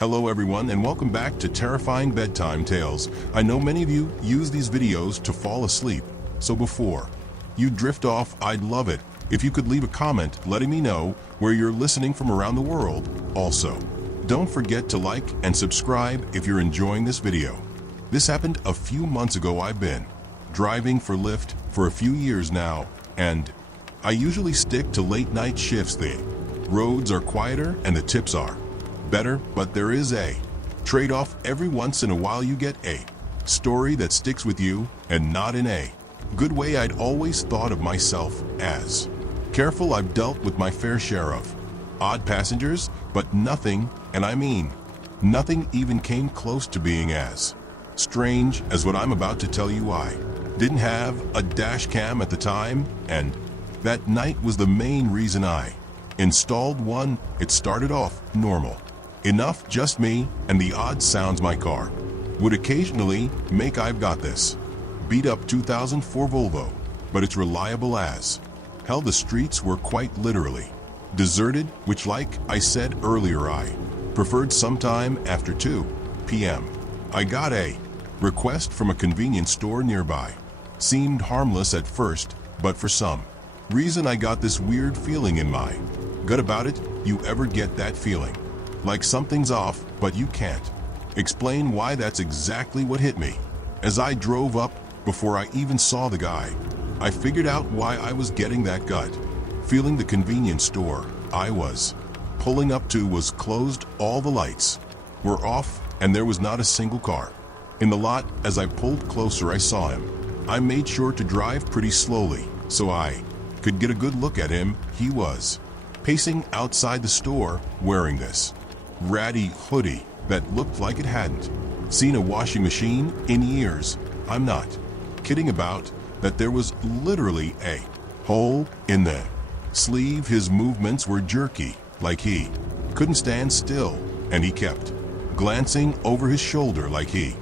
Hello everyone and welcome back to Terrifying Bedtime Tales. I know many of you use these videos to fall asleep, so before you drift off, I'd love it if you could leave a comment letting me know where you're listening from around the world. Also, don't forget to like and subscribe if you're enjoying this video. This happened a few months ago. I've been driving for Lyft for a few years now, and I usually stick to late night shifts. The roads are quieter and the tips are better, but there is a trade-off. Every once in a while you get a story that sticks with you, and not in a good way. I'd always thought of myself as careful. I've dealt with my fair share of odd passengers, but nothing, and I mean nothing, even came close to being as strange as what I'm about to tell you. I didn't have a dash cam at the time, and that night was the main reason I installed one. It started off normal enough, just me and the odd sounds my car would occasionally make. I've got this beat up 2004 Volvo, but it's reliable as hell. The streets were quite literally deserted, which, like I said earlier, I preferred sometime after 2 p.m. I got a request from a convenience store nearby. Seemed harmless at first, but for some reason I got this weird feeling in my gut about it. You ever get that feeling like something's off, but you can't explain why? That's exactly what hit me as I drove up. Before I even saw the guy, I figured out why I was getting that gut feeling. The convenience store I was pulling up to was closed. All the lights were off, and there was not a single car in the lot. As I pulled closer, I saw him. I made sure to drive pretty slowly so I could get a good look at him. He was pacing outside the store wearing this ratty hoodie that looked like it hadn't seen a washing machine in years. I'm not kidding about that. There was literally a hole in the sleeve. His movements were jerky, like he couldn't stand still, and he kept glancing over his shoulder like he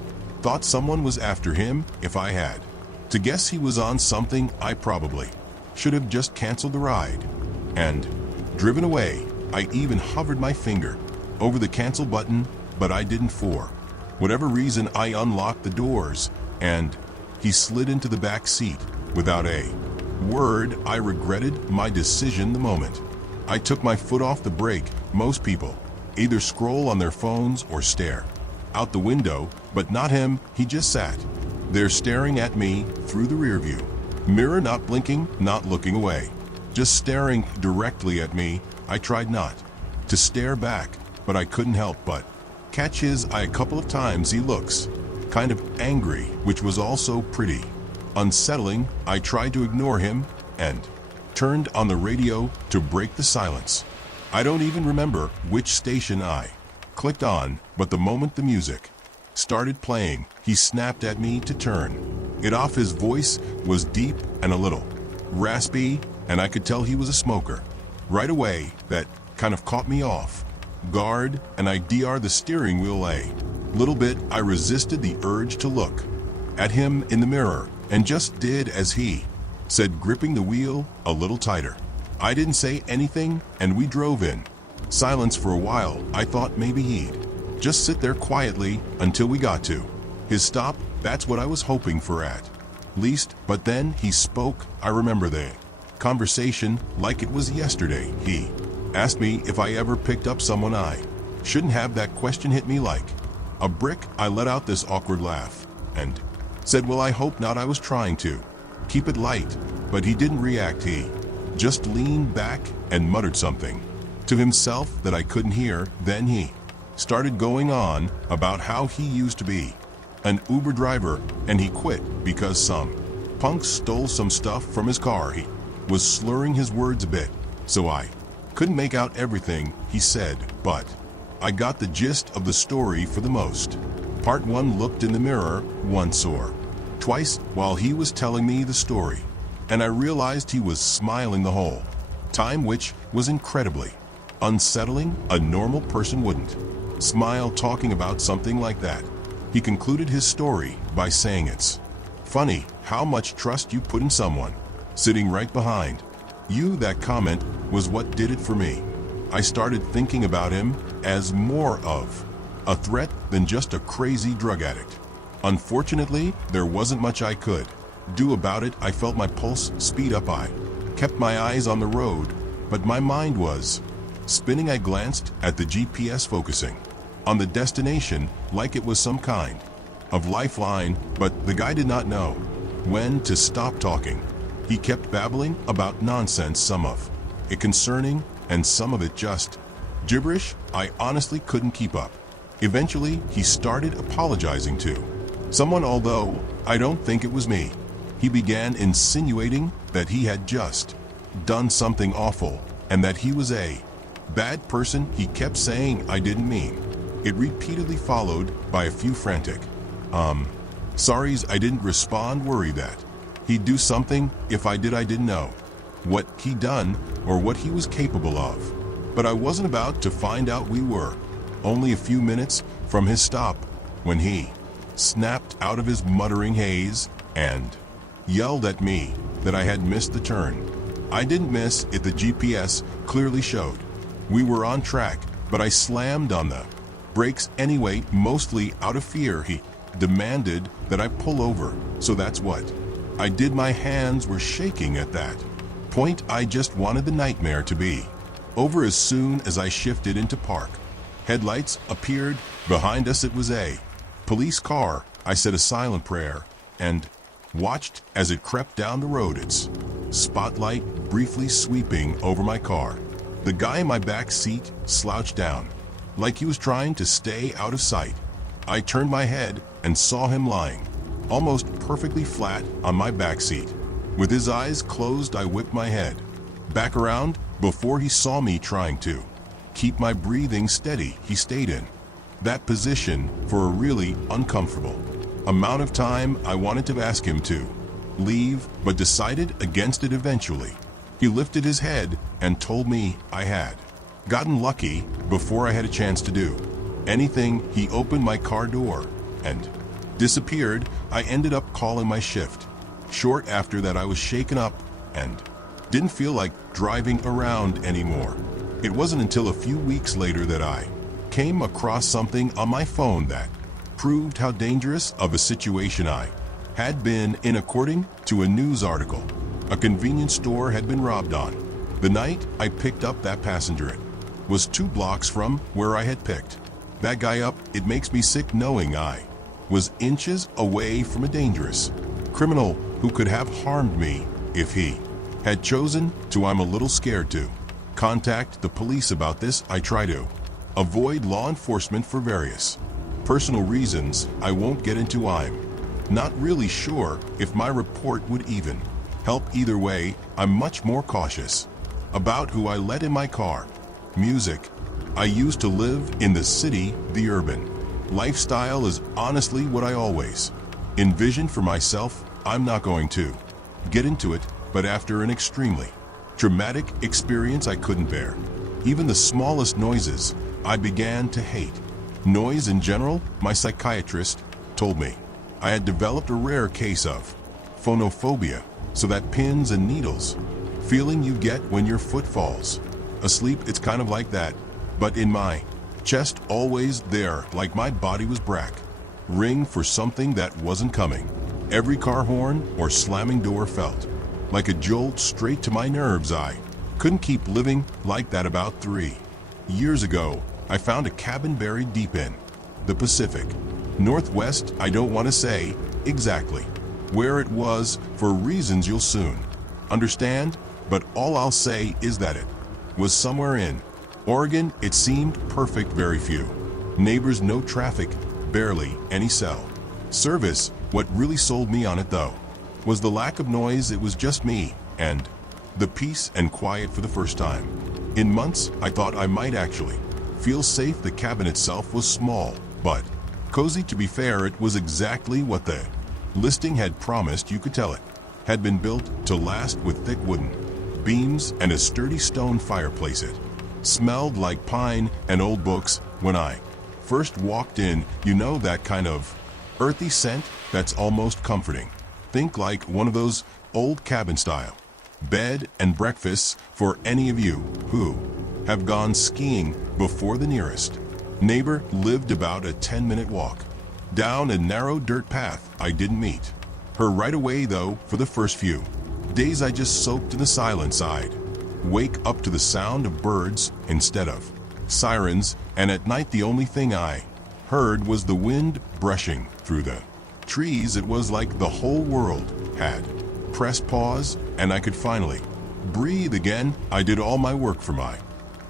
thought someone was after him. If I had to guess, he was on something. I probably should have just canceled the ride and driven away. I even hovered my finger over the cancel button, but I didn't. For whatever reason, I unlocked the doors, and he slid into the back seat without a word. I regretted my decision the moment I took my foot off the brake. Most people either scroll on their phones or stare out the window, but not him. He just sat there staring at me through the rearview mirror, not blinking, not looking away, just staring directly at me. I tried not to stare back, but I couldn't help but catch his eye a couple of times. He looks kind of angry, which was also pretty unsettling. I tried to ignore him and turned on the radio to break the silence. I don't even remember which station I clicked on, but the moment the music started playing, he snapped at me to turn it off. His voice was deep and a little raspy, and I could tell he was a smoker. Right away, that kind of caught me off guard, and I dr the steering wheel a little bit. I resisted the urge to look at him in the mirror and just did as he said, gripping the wheel a little tighter. I didn't say anything, and we drove in silence for a while. I thought maybe he'd just sit there quietly until we got to his stop. That's what I was hoping for at least. But then he spoke. I remember the conversation like it was yesterday. He asked me if I ever picked up someone I shouldn't have. That question hit me like a brick. I let out this awkward laugh and said, well, I hope not. I was trying to keep it light, but he didn't react. He just leaned back and muttered something to himself that I couldn't hear. Then he started going on about how he used to be an Uber driver and he quit because some punks stole some stuff from his car. He was slurring his words a bit, so I couldn't make out everything he said, but I got the gist of the story for the most part. One looked in the mirror once or twice while he was telling me the story, and I realized he was smiling the whole time, which was incredibly unsettling. A normal person wouldn't smile talking about something like that. He concluded his story by saying, it's funny how much trust you put in someone sitting right behind you. That comment was what did it for me. I started thinking about him as more of a threat than just a crazy drug addict. Unfortunately, there wasn't much I could do about it. I felt my pulse speed up. I kept my eyes on the road, but my mind was spinning. I glanced at the GPS, focusing on the destination like it was some kind of lifeline, but the guy did not know when to stop talking. He kept babbling about nonsense, some of it concerning and some of it just gibberish. I honestly couldn't keep up. Eventually, he started apologizing to someone, although I don't think it was me. He began insinuating that he had just done something awful and that he was a bad person. He kept saying I didn't mean it, repeatedly followed by a few frantic sorries. I didn't respond, worried that he'd do something. If I did, I didn't know what he'd done or what he was capable of. But I wasn't about to find out. We were only a few minutes from his stop when he snapped out of his muttering haze and yelled at me that I had missed the turn. I didn't miss it. The GPS clearly showed we were on track, but I slammed on the brakes anyway, mostly out of fear. He demanded that I pull over, so that's what I did. My hands were shaking at that point. I just wanted the nightmare to be over. As soon as I shifted into park, headlights appeared behind us. It was a police car. I said a silent prayer and watched as it crept down the road, its spotlight briefly sweeping over my car. The guy in my back seat slouched down like he was trying to stay out of sight. I turned my head and saw him lying almost perfectly flat on my back seat. With his eyes closed, I whipped my head back around before he saw me trying to keep my breathing steady. He stayed in that position for a really uncomfortable amount of time. I wanted to ask him to leave, but decided against it eventually. He lifted his head and told me I had gotten lucky before I had a chance to do anything. He opened my car door and disappeared. I ended up calling my shift. Short after that, I was shaken up and didn't feel like driving around anymore. It wasn't until a few weeks later that I came across something on my phone that proved how dangerous of a situation I had been in. According to a news article, a convenience store had been robbed on the night I picked up that passenger. It was 2 blocks from where I had picked that guy up. It makes me sick knowing I was inches away from a dangerous criminal who could have harmed me if he had chosen to. I'm a little scared to contact the police about this. I try to avoid law enforcement for various personal reasons I won't get into. I'm not really sure if my report would even help. Either way, I'm much more cautious about who I let in my car. Music. I used to live in the city. The urban lifestyle is honestly what I always envisioned for myself. I'm not going to get into it, but after an extremely traumatic experience, I couldn't bear even the smallest noises. I began to hate noise in general. My psychiatrist told me I had developed a rare case of phonophobia, so that pins and needles feeling you get when your foot falls asleep. It's kind of like that, but in my chest, always there, like my body was brack ring for something that wasn't coming. Every car horn or slamming door felt like a jolt straight to my nerves. I couldn't keep living like that. About 3 years ago, I found a cabin buried deep in the Pacific Northwest. I don't want to say exactly where it was for reasons you'll soon understand, but all I'll say is that it was somewhere in Oregon. It seemed perfect. Very few neighbors, no traffic, barely any cell service. What really sold me on it, though, was the lack of noise. It was just me and the peace and quiet. For the first time in months, I thought I might actually feel safe. The cabin itself was small, but cozy. To be fair, it was exactly what the listing had promised. You could tell it had been built to last, with thick wooden beams and a sturdy stone fireplace. It smelled like pine and old books. When I first walked in, you know, that kind of earthy scent that's almost comforting. Think like one of those old cabin-style bed and breakfasts. For any of you who have gone skiing before, the nearest Neighbor lived about a 10-minute walk, down a narrow dirt path I didn't meet. Her right away though, for the first few days I just soaked in the silence. I'd wake up to the sound of birds instead of sirens, and at night the only thing I heard was the wind brushing through the trees. It was like the whole world had pressed pause and I could finally breathe again. I did all my work for my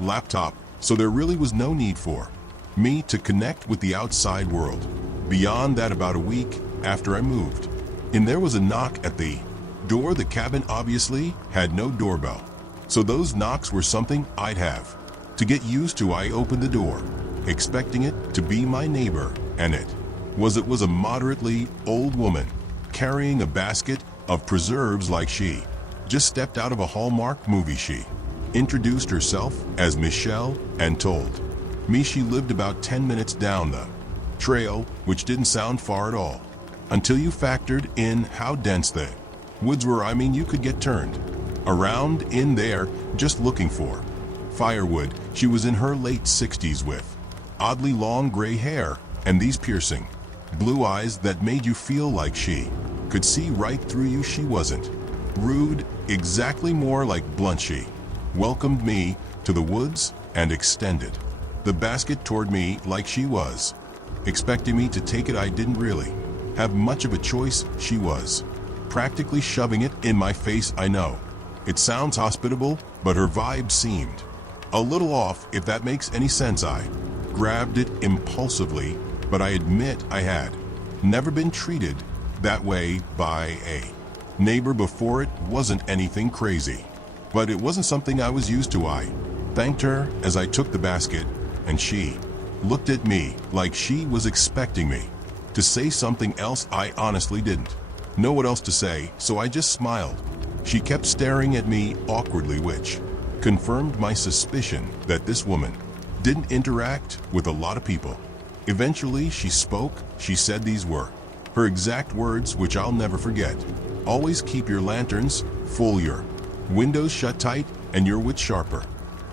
laptop, so there really was no need for me to connect with the outside world. Beyond that, about a week after I moved in, there was a knock at the door. The cabin obviously had no doorbell, so those knocks were something I'd have to get used to. I opened the door, expecting it to be my neighbor, and it was a moderately old woman carrying a basket of preserves like she just stepped out of a Hallmark movie. She introduced herself as Michelle and told me she lived about 10 minutes down the trail, which didn't sound far at all until you factored in how dense the woods were. I mean, you could get turned around in there just looking for firewood. She was in her late 60s with oddly long gray hair and these piercing blue eyes that made you feel like she could see right through you. She wasn't rude, exactly more like blunt. She welcomed me to the woods and extended the basket toward me like she was expecting me to take it. I didn't really have much of a choice. She was practically shoving it in my face. I know it sounds hospitable, but her vibe seemed a little off, if that makes any sense. I grabbed it impulsively, but I admit I had never been treated that way by a neighbor before. It wasn't anything crazy, but it wasn't something I was used to. I thanked her as I took the basket, and she looked at me like she was expecting me to say something else. I honestly didn't know what else to say, so I just smiled. She kept staring at me awkwardly, which confirmed my suspicion that this woman didn't interact with a lot of people. Eventually she spoke. She said these were her exact words, which I'll never forget. Always keep your lanterns full, your windows shut tight, and your wits sharper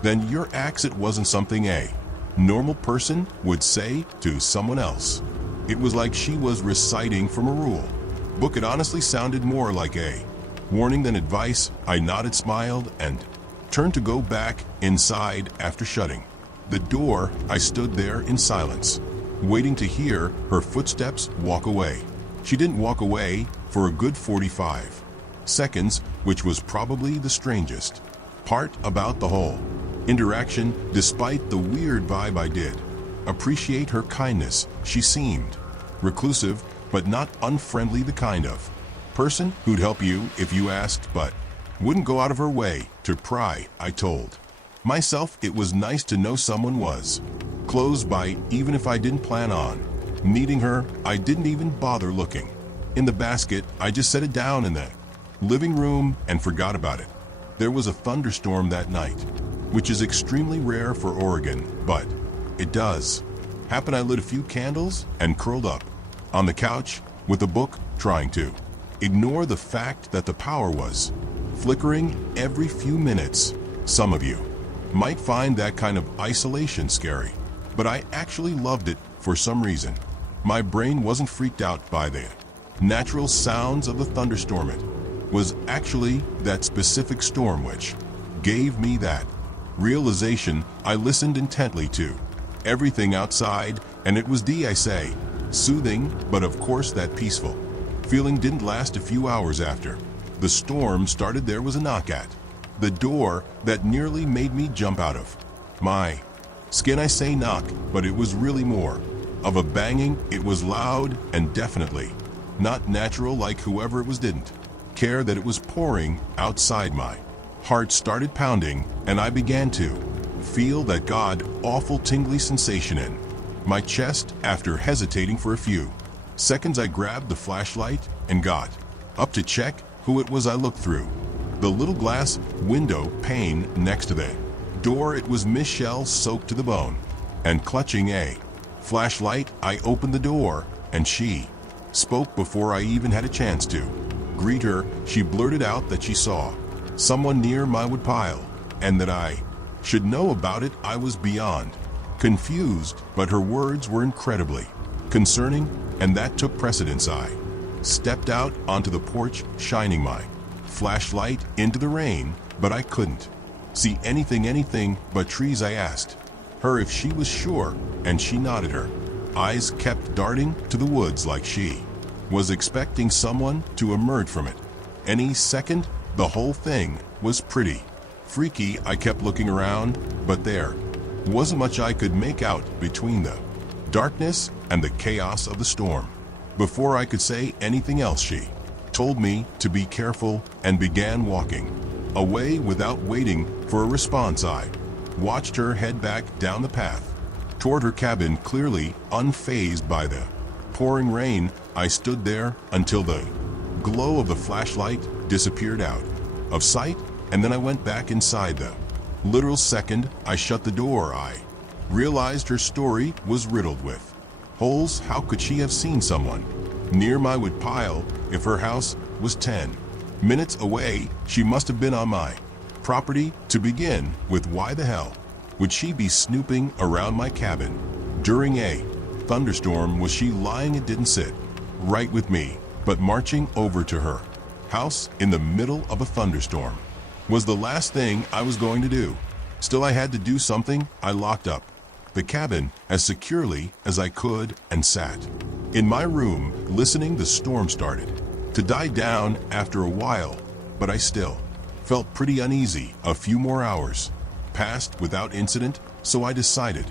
than your axe. It wasn't something a normal person would say to someone else. It was like she was reciting from a rule book. It honestly sounded more like a warning than advice. I nodded, smiled, and turned to go back inside. After shutting the door, I stood there in silence, waiting to hear her footsteps walk away. She didn't walk away for a good 45 seconds, which was probably the strangest part about the whole interaction. Despite the weird vibe, I did appreciate her kindness. She seemed reclusive, but not unfriendly, the kind of person who'd help you if you asked, but wouldn't go out of her way to pry. I told myself it was nice to know someone was close by, even if I didn't plan on meeting her. I didn't even bother looking in the basket. I just set it down in the living room and forgot about it. There was a thunderstorm that night, which is extremely rare for Oregon, but it does happen. I lit a few candles and curled up on the couch with a book, trying to ignore the fact that the power was flickering every few minutes. Some of you might find that kind of isolation scary, but I actually loved it for some reason. My brain wasn't freaked out by the natural sounds of the thunderstorm. It was actually that specific storm which gave me that realization. I listened intently to everything outside, and it was I say, soothing, but of course that peaceful feeling didn't last. A few hours after the storm started, there was a knock at the door that nearly made me jump out of my skin. I say knock, but it was really more of a banging. It was loud and definitely not natural, like whoever it was didn't care that it was pouring outside. My heart started pounding, and I began to feel that god-awful tingly sensation in my chest. After hesitating for a few seconds, I grabbed the flashlight and got up to check who it was. I looked through the little glass window pane next to the door. It was Michelle, soaked to the bone and clutching a flashlight. I opened the door, and she spoke before I even had a chance to greet her. She blurted out that she saw someone near my woodpile and that I should know about it. I was beyond Confused, but her words were incredibly concerning, and that took precedence. I stepped out onto the porch, shining my flashlight into the rain, but I couldn't see anything but trees. I asked her if she was sure, and she nodded. Her eyes kept darting to the woods like she was expecting someone to emerge from it any second. The whole thing was pretty freaky. I kept looking around, but there wasn't much I could make out between the darkness and the chaos of the storm. Before I could say anything else, she told me to be careful and began walking away without waiting for a response. I watched her head back down the path toward her cabin, clearly unfazed by the pouring rain. I stood there until the glow of the flashlight disappeared out of sight, and then I went back inside. The literal second I shut the door, I realized her story was riddled with holes. How could she have seen someone near my wood pile if her house was 10 minutes away? She must have been on my property to begin with. Why the hell would she be snooping around my cabin during a thunderstorm? Was she lying? It didn't sit right with me, but marching over to her house in the middle of a thunderstorm was the last thing I was going to do. Still, I had to do something. I locked up the cabin as securely as I could and sat in my room listening. The storm started to die down after a while, but I still felt pretty uneasy. A few more hours passed without incident, so I decided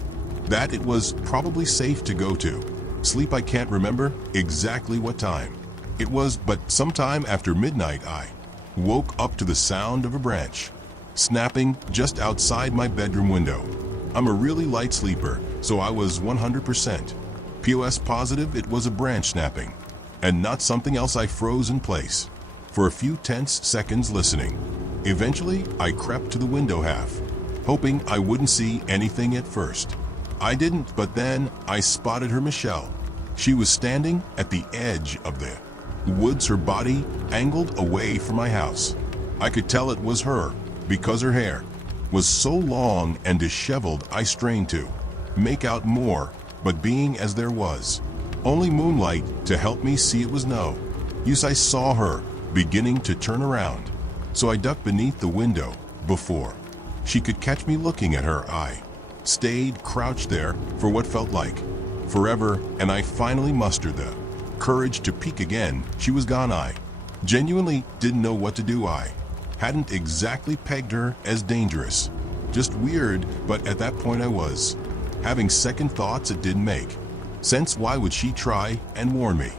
that it was probably safe to go to sleep. I can't remember exactly what time it was, but sometime after midnight I woke up to the sound of a branch snapping just outside my bedroom window. I'm a really light sleeper, so I was 100% POS positive it was a branch snapping and not something else. I froze in place for a few tense seconds listening. Eventually, I crept to the window half, hoping I wouldn't see anything at first. I didn't, but then I spotted her, Michelle. She was standing at the edge of the woods, her body angled away from my house. I could tell it was her because her hair was so long and disheveled. I strained to make out more, but being as there was only moonlight to help me see, it was no use. I saw her beginning to turn around, so I ducked beneath the window before she could catch me looking at her. I stayed crouched there for what felt like forever, and I finally mustered the courage to peek again. She was gone. I genuinely didn't know what to do. I hadn't exactly pegged her as dangerous, just weird, but at that point I was having second thoughts. It didn't make sense. Why would she try and warn me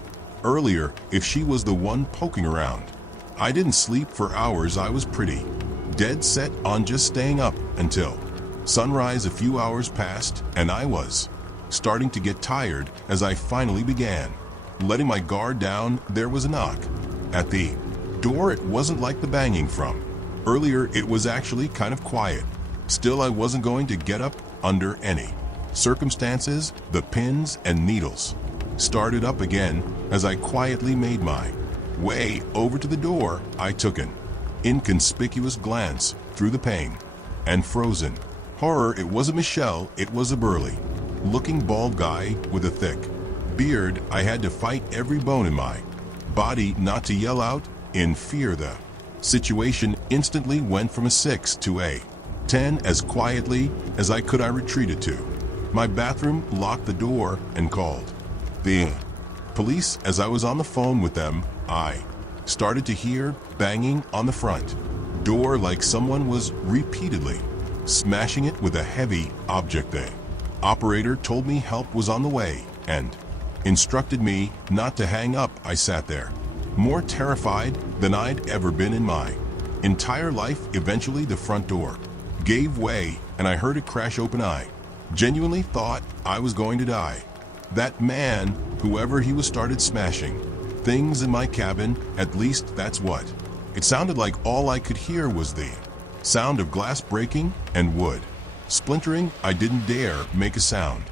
earlier if she was the one poking around? I didn't sleep for hours. I was pretty dead set on just staying up until sunrise. A few hours passed, and I was starting to get tired as I finally began letting my guard down. There was a knock at the door. It wasn't like the banging from earlier. It was actually kind of quiet. Still, I wasn't going to get up under any circumstances. The pins and needles started up again as I quietly made my way over to the door. I took an inconspicuous glance through the pane and frozen horror. It wasn't Michelle. It was a burly looking bald guy with a thick beard. I had to fight every bone in my body not to yell out in fear. The situation instantly went from a 6 to a 10. As quietly as I could, I retreated to my bathroom, locked the door, and called the police. As I was on the phone with them, I started to hear banging on the front door, like someone was repeatedly smashing it with a heavy object. The operator told me help was on the way and instructed me not to hang up. I sat there, more terrified than I'd ever been in my entire life. Eventually, the front door gave way and I heard it crash open. I genuinely thought I was going to die. That man, whoever he was, started smashing things in my cabin. At least that's what it sounded like. All I could hear was the sound of glass breaking and wood splintering. I didn't dare make a sound.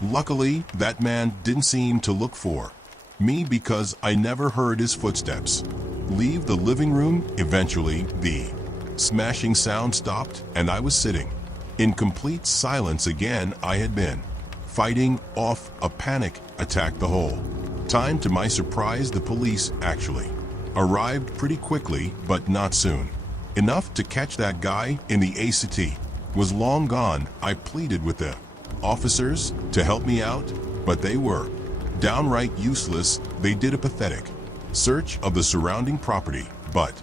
Luckily, that man didn't seem to look for me because I never heard his footsteps leave the living room. Eventually, the smashing sound stopped and I was sitting In complete silence again I had been, fighting off a panic attack the whole time. To my surprise, the police actually arrived pretty quickly, but not soon enough to catch that guy in the ACT. Was long gone. I pleaded with the officers to help me out, but they were downright useless. They did a pathetic search of the surrounding property, but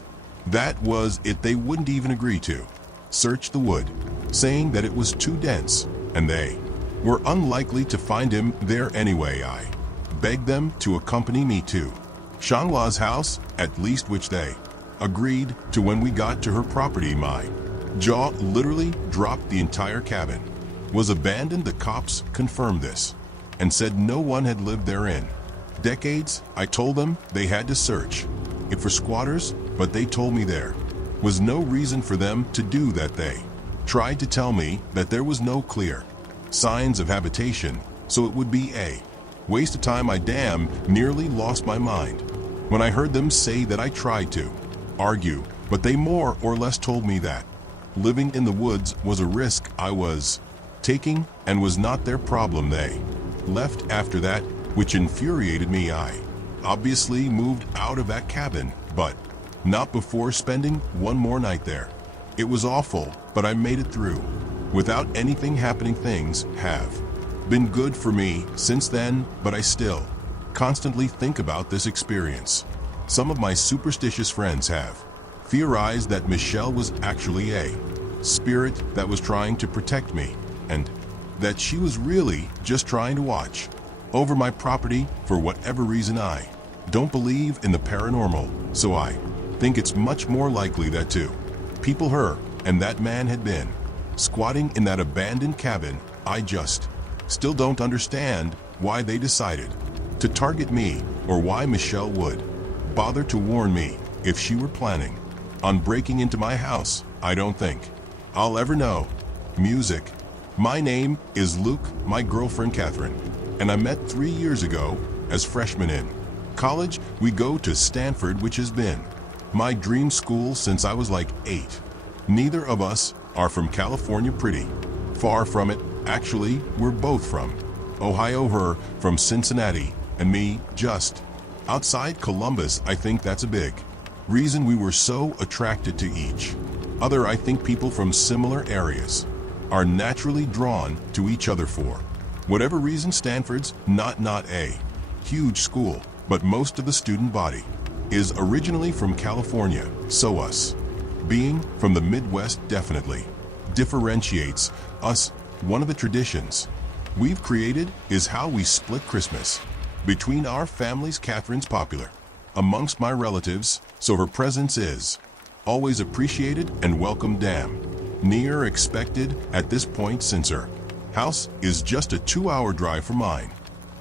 that was it. They wouldn't even agree to search the wood, saying that it was too dense, and they were unlikely to find him there anyway. I begged them to accompany me to Shangla's house, at least, which they agreed to. When we got to her property, my jaw literally dropped. The entire cabin was abandoned. The cops confirmed this and said no one had lived there in decades. I told them they had to search it for squatters, but they told me there was no reason for them to do that. They tried to tell me that there was no clear signs of habitation, so it would be a waste of time. I damn nearly lost my mind when I heard them say that. I tried to argue, but they more or less told me that living in the woods was a risk I was taking and was not their problem. They left after that, which infuriated me. I obviously moved out of that cabin, but not before spending one more night there. It was awful, but I made it through without anything happening. Things have been good for me since then, but I still constantly think about this experience. Some of my superstitious friends have theorized that Michelle was actually a spirit that was trying to protect me, and that she was really just trying to watch over my property for whatever reason. I don't believe in the paranormal, so I think it's much more likely that two people, her and that man, had been squatting in that abandoned cabin. I just still don't understand why they decided to target me, or why Michelle would bother to warn me if she were planning on breaking into my house. I don't think I'll ever know. Music. My name is Luke, my girlfriend Catherine, and I met 3 years ago as freshmen in college. We go to Stanford, which has been my dream school since I was like 8. Neither of us are from California. Pretty far from it, actually. We're both from Ohio, her from Cincinnati, and me just outside Columbus. I think that's a big reason we were so attracted to each other. I think people from similar areas are naturally drawn to each other for whatever reason. Stanford's not a huge school, but most of the student body is originally from California, so us being from the Midwest definitely differentiates us. One of the traditions we've created is how we split Christmas between our families. Catherine's popular amongst my relatives, so her presence is always appreciated and welcome. Damn near expected at this point, since her house is just a 2-hour drive from mine.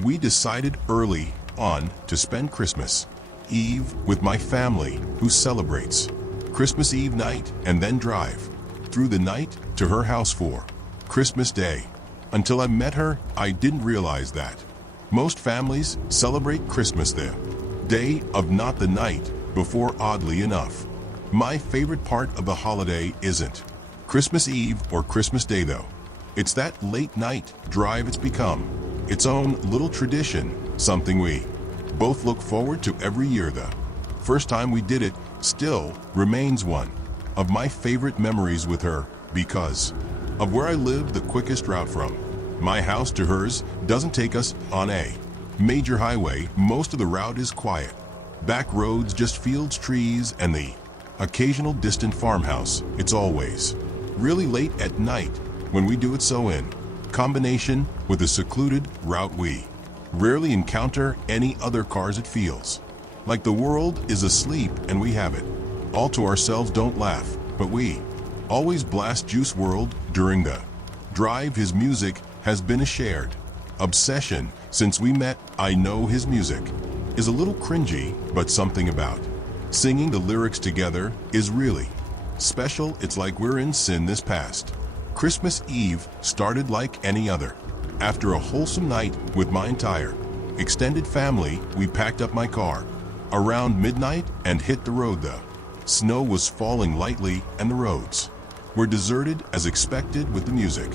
We decided early on to spend Christmas Eve with my family, who celebrates Christmas Eve night, and then drive through the night to her house for Christmas Day. Until I met her, I didn't realize that most families celebrate Christmas the day of, not the night before. Oddly enough, my favorite part of the holiday isn't Christmas Eve or Christmas Day, though. It's that late night drive. It's become its own little tradition, something we both look forward to every year. The first time we did it still remains one of my favorite memories with her, because of where I live. The quickest route from my house to hers doesn't take us on a major highway. Most of the route is quiet back roads, just fields, trees, and the occasional distant farmhouse. It's always really late at night when we do it, so in combination with the secluded route, we rarely encounter any other cars. It feels like the world is asleep and we have it all to ourselves. Don't laugh, but we always blast Juice WRLD during the drive. His music has been a shared obsession since we met. I know his music is a little cringy, but something about singing the lyrics together is really special. It's like we're in sin. This past Christmas Eve started like any other. After a wholesome night with my entire extended family, we packed up my car around midnight and hit the road. The snow was falling lightly and the roads were deserted as expected with the music,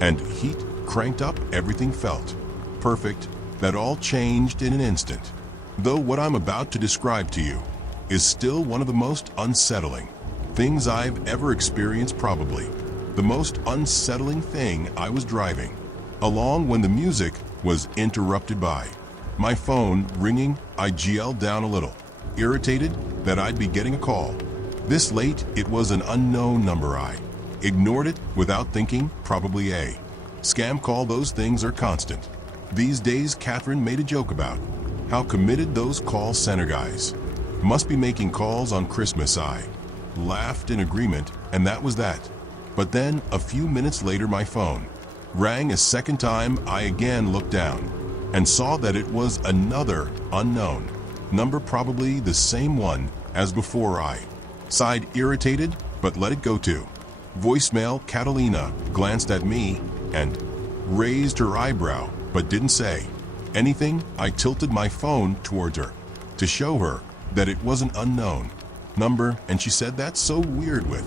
and heat cranked up. Everything felt perfect. That all changed in an instant. Though what I'm about to describe to you is still one of the most unsettling things I've ever experienced. Probably the most unsettling thing. I was driving along when the music was interrupted by my phone ringing. I GL'd down a little, irritated that I'd be getting a call this late. It was an unknown number. I ignored it without thinking. Probably a scam call. Those things are constant these days. Catherine made a joke about how committed those call center guys must be making calls on Christmas. I laughed in agreement, and that was that. But then, a few minutes later, my phone rang a second time. I again looked down and saw that it was another unknown number, probably the same one as before. I sighed, irritated, but let it go too. Voicemail. Catalina glanced at me and raised her eyebrow, but didn't say anything. I tilted my phone towards her to show her that it was an unknown number, and she said, "That's so weird," with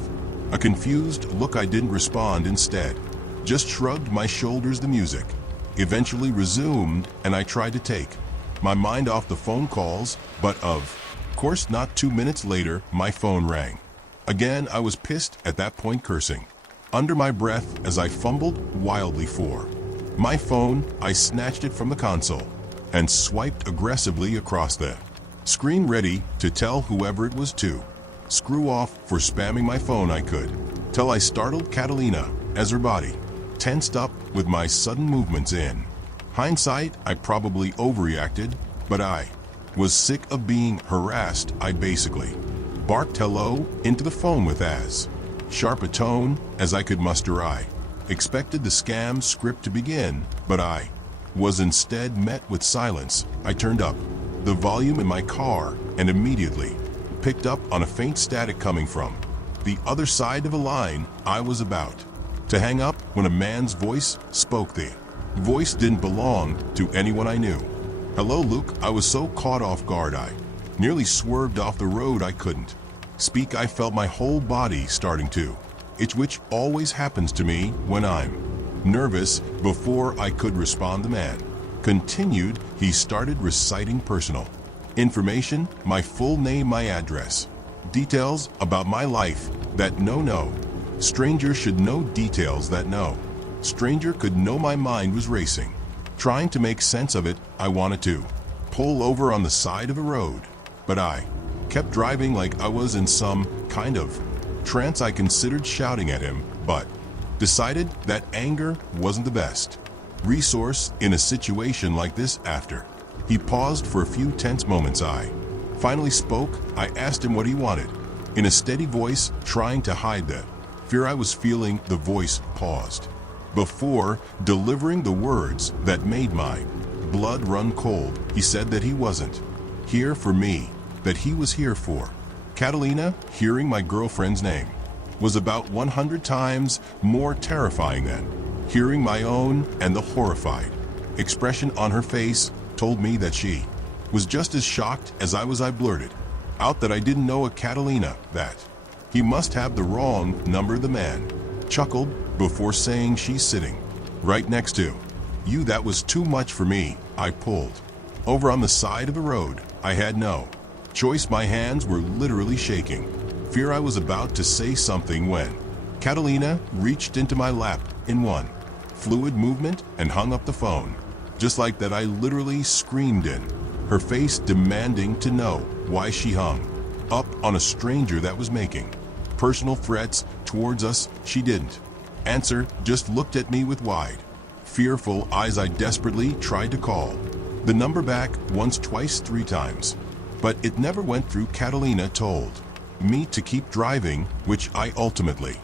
a confused look. I didn't respond. Instead, just shrugged my shoulders. The music eventually resumed, and I tried to take my mind off the phone calls, but of course not. 2 minutes later, my phone rang again. I was pissed at that point, cursing under my breath as I fumbled wildly for my phone. I snatched it from the console and swiped aggressively across the screen, ready to tell whoever it was to screw off for spamming my phone. I could tell I startled Catalina as her body tensed up with my sudden movements. In hindsight, I probably overreacted, but I was sick of being harassed. I basically barked hello into the phone with as sharp a tone as I could muster. I expected the scam script to begin, but I was instead met with silence. I turned up the volume in my car and immediately picked up on a faint static coming from the other side of a line. I was about to hang up when a man's voice spoke. The voice didn't belong to anyone I knew. "Hello, Luke." I was so caught off guard I nearly swerved off the road. I couldn't speak. I felt my whole body starting to itch, which always happens to me when I'm nervous. Before I could respond, the man continued. He started reciting personal information, my full name, my address, details about my life that no stranger should know, details that no stranger could know. My mind was racing, trying to make sense of it. I wanted to pull over on the side of a road, but I kept driving like I was in some kind of trance. I considered shouting at him, but decided that anger wasn't the best resource in a situation like this. After he paused for a few tense moments, I finally spoke. I asked him what he wanted in a steady voice, trying to hide the fear I was feeling. The voice paused before delivering the words that made my blood run cold. He said that he wasn't here for me, that he was here for Catalina. Hearing my girlfriend's name was about 100 times more terrifying than hearing my own, and the horrified expression on her face told me that she was just as shocked as I was. I blurted out that I didn't know a Catalina, that he must have the wrong number. The man chuckled before saying, "She's sitting right next to you." That was too much for me. I pulled over on the side of the road. I had no choice. My hands were literally shaking. Fear I was about to say something when Catalina reached into my lap in one fluid movement and hung up the phone. Just like that, I literally screamed in her face, demanding to know why she hung up on a stranger that was making personal threats towards us. She didn't answer, just looked at me with wide, fearful eyes. I desperately tried to call the number back once, twice, 3 times, but it never went through. Catalina told me to keep driving, which I ultimately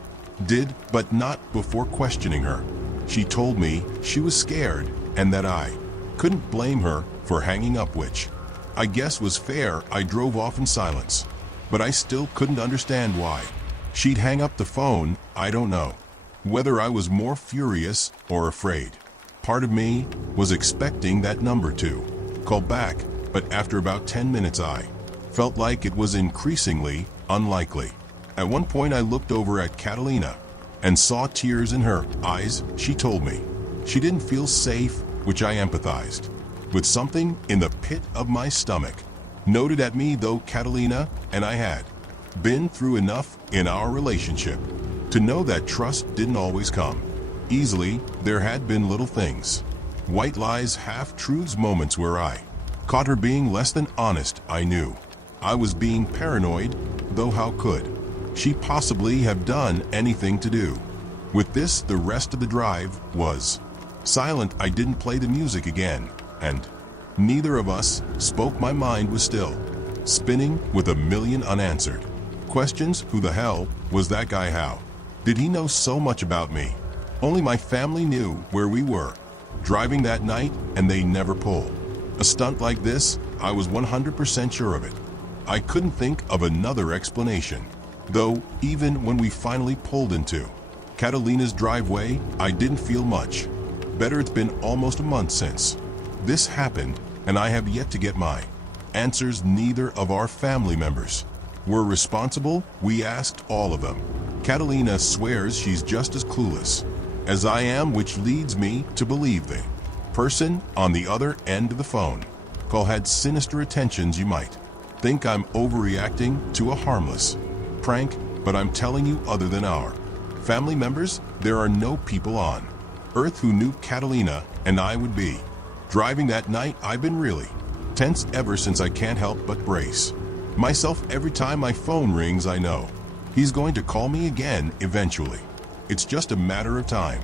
did, but not before questioning her. She told me she was scared and that I couldn't blame her for hanging up, which I guess was fair. I drove off in silence, but I still couldn't understand why she'd hang up the phone. I don't know whether I was more furious or afraid. Part of me was expecting that number to call back, but after about 10 minutes I felt like it was increasingly unlikely. At one point I looked over at Catalina and saw tears in her eyes. She told me she didn't feel safe, which I empathized with. Something in the pit of my stomach noted at me, though Catalina and I had been through enough in our relationship to know that trust didn't always come easily. There had been little things, white lies, half-truths, moments where I caught her being less than honest. I knew I was being paranoid, though how could she possibly have done anything to do with this? The rest of the drive was silent. I didn't play the music again, and neither of us spoke. My mind was still spinning with a million unanswered questions. Who the hell was that guy? How did he know so much about me? Only my family knew where we were driving that night, and they never pull a stunt like this. I was 100% sure of it. I couldn't think of another explanation, though. Even when we finally pulled into Catalina's driveway, I didn't feel much better. It's been almost a month since this happened, and I have yet to get my answers. Neither of our family members were responsible. We asked all of them. Catalina swears she's just as clueless as I am, which leads me to believe the person on the other end of the phone call had sinister intentions. You might think I'm overreacting to a harmless prank, but I'm telling you, other than our family members, there are no people on earth who knew Catalina and I would be driving that night. I've been really tense ever since. I can't help but brace myself every time my phone rings. I know he's going to call me again eventually. It's just a matter of time.